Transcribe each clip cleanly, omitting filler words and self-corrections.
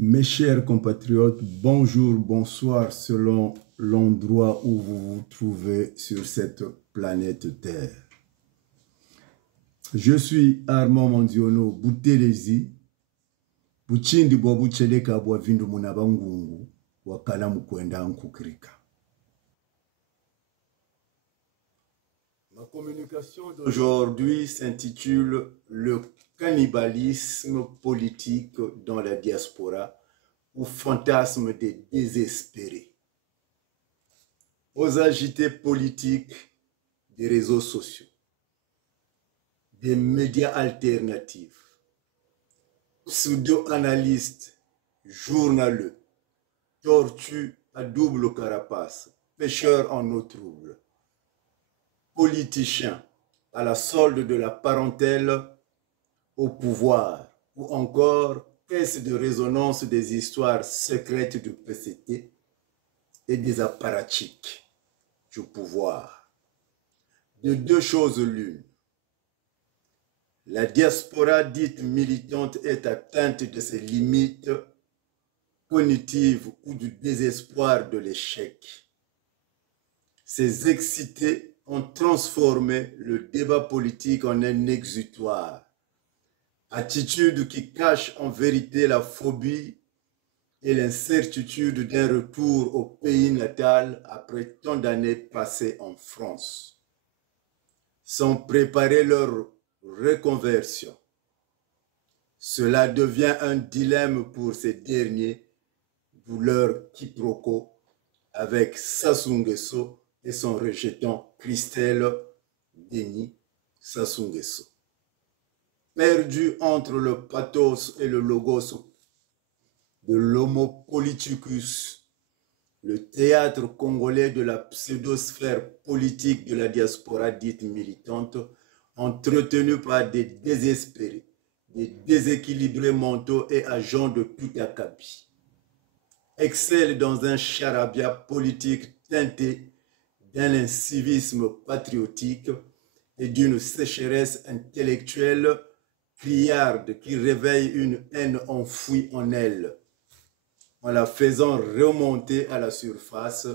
Mes chers compatriotes, bonjour, bonsoir selon l'endroit où vous vous trouvez sur cette planète Terre. Je suis Armand Mandiono Boutelezi, Buchindi bwa bucheleka bwa vindu munabangungu, wakala mukwenda nkukirika. Ma communication d'aujourd'hui s'intitule « Le cannibalisme politique dans la diaspora ou fantasme des désespérés ». Aux agités politiques des réseaux sociaux, des médias alternatifs, pseudo-analystes, journaleux, tortues à double carapace, pêcheurs en eau trouble, politiciens à la solde de la parentèle au pouvoir, ou encore caisse de résonance des histoires secrètes du PCT et des apparatchiks du pouvoir. De deux choses l'une. La diaspora dite militante est atteinte de ses limites cognitives ou du désespoir de l'échec. Ces excités ont transformé le débat politique en un exutoire, attitude qui cache en vérité la phobie et l'incertitude d'un retour au pays natal après tant d'années passées en France, sans préparer leur reconversion. Cela devient un dilemme pour ces derniers, d'où leur quiproquo avec Sassou Nguesso et son rejeton Christelle Denis Sassou Nguesso. Perdu entre le pathos et le logos de l'homo politicus, le théâtre congolais de la pseudosphère politique de la diaspora dite militante, entretenu par des désespérés, des déséquilibrés mentaux et agents de tout acabit, excelle dans un charabia politique teinté d'un incivisme patriotique et d'une sécheresse intellectuelle criarde qui réveille une haine enfouie en elle, en la faisant remonter à la surface,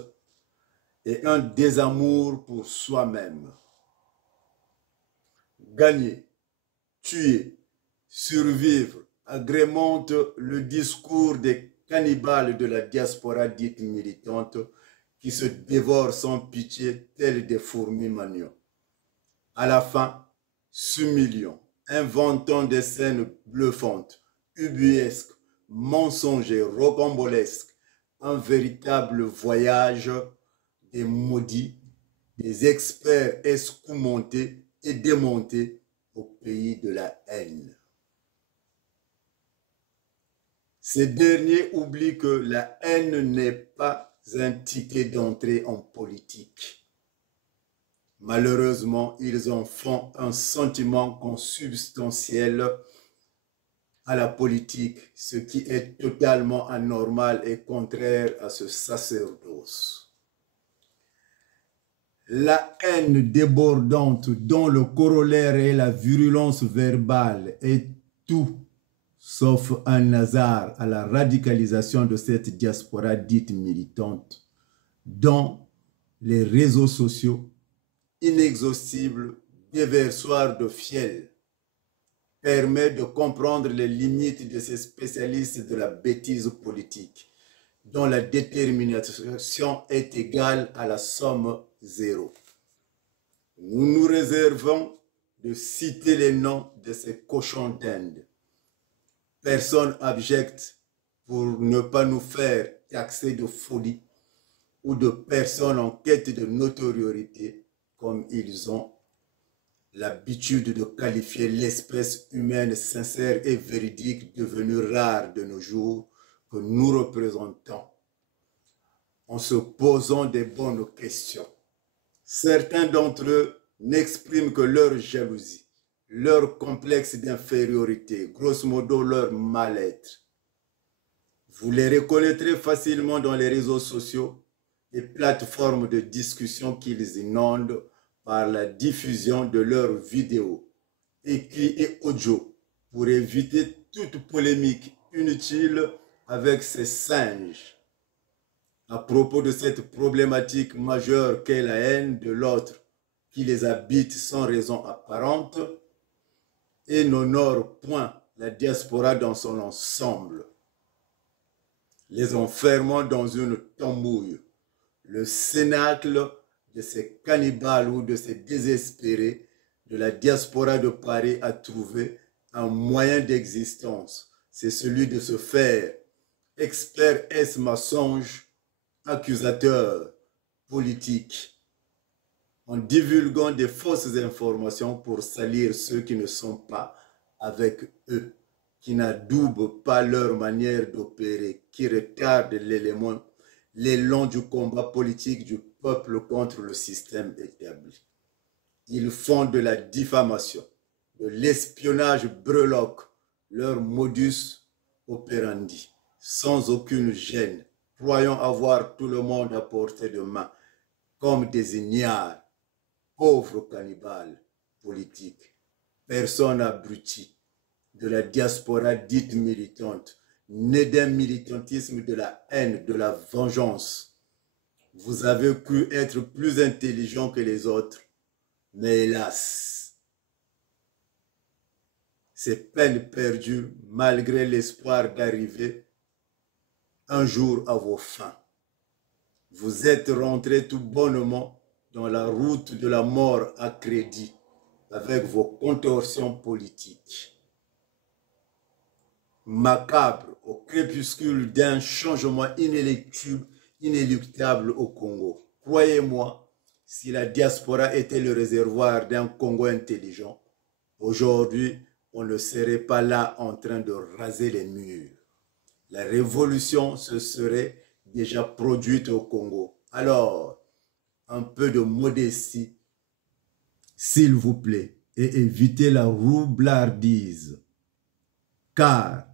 et un désamour pour soi-même. Gagner, tuer, survivre agrémente le discours des cannibales de la diaspora dite militante qui se dévorent sans pitié tels des fourmis manions. À la fin, s'humiliant, inventant des scènes bluffantes, ubuesques, mensongers, rocambolesques, un véritable voyage des maudits, des experts escoumontés et démontés au pays de la haine. Ces derniers oublient que la haine n'est pas un ticket d'entrée en politique. Malheureusement, ils en font un sentiment consubstantiel à la politique, ce qui est totalement anormal et contraire à ce sacerdoce. La haine débordante dont le corollaire est la virulence verbale est tout sauf un hasard à la radicalisation de cette diaspora dite militante, dont les réseaux sociaux, inexhaustibles déversoirs de fiel, permet de comprendre les limites de ces spécialistes de la bêtise politique, dont la détermination est égale à la somme zéro. Nous nous réservons de citer les noms de ces cochons d'Inde, personnes abjectes pour ne pas nous faire taxer de folie ou de personnes en quête de notoriété, comme ils ont l'habitude de qualifier l'espèce humaine sincère et véridique devenue rare de nos jours que nous représentons, en se posant des bonnes questions. Certains d'entre eux n'expriment que leur jalousie, leur complexe d'infériorité, grosso modo leur mal-être. Vous les reconnaîtrez facilement dans les réseaux sociaux et plateformes de discussion qu'ils inondent par la diffusion de leurs vidéos, écrits et audio, pour éviter toute polémique inutile avec ces singes à propos de cette problématique majeure qu'est la haine de l'autre qui les habite sans raison apparente et n'honore point la diaspora dans son ensemble, les enfermant dans une tambouille, le cénacle de ces cannibales ou de ces désespérés de la diaspora de Paris a trouvé un moyen d'existence, c'est celui de se faire expert es mensonge, accusateur politique, en divulguant des fausses informations pour salir ceux qui ne sont pas avec eux, qui n'adoubent pas leur manière d'opérer, qui retardent l'élan du combat politique du peuple contre le système établi. Ils font de la diffamation, de l'espionnage breloque, leur modus operandi, sans aucune gêne, croyant avoir tout le monde à portée de main, comme des ignares, pauvres cannibales politiques, personnes abruties de la diaspora dite militante, née d'un militantisme de la haine, de la vengeance. Vous avez cru être plus intelligent que les autres, mais hélas, c'est peine perdue malgré l'espoir d'arriver un jour à vos fins. Vous êtes rentrés tout bonnement dans la route de la mort à crédit avec vos contorsions politiques. Macabre au crépuscule d'un changement inéluctable au Congo. Croyez-moi, si la diaspora était le réservoir d'un Congo intelligent, aujourd'hui, on ne serait pas là en train de raser les murs. La révolution se serait déjà produite au Congo. Alors, un peu de modestie, s'il vous plaît, et évitez la roublardise. Car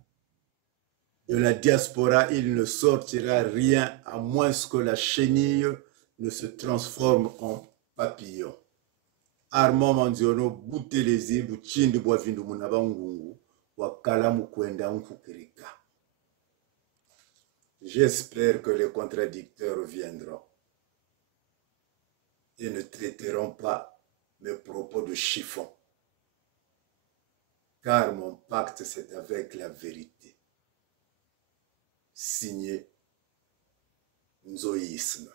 de la diaspora, il ne sortira rien à moins que la chenille ne se transforme en papillon. Armand Manziono, Boutelezi, Bouchindi Boavindu Munabangungu, Wakala Mukwenda Mfukirika. J'espère que les contradicteurs viendront et ne traiteront pas mes propos de chiffon. Car mon pacte, c'est avec la vérité. Signé Nzoïsme.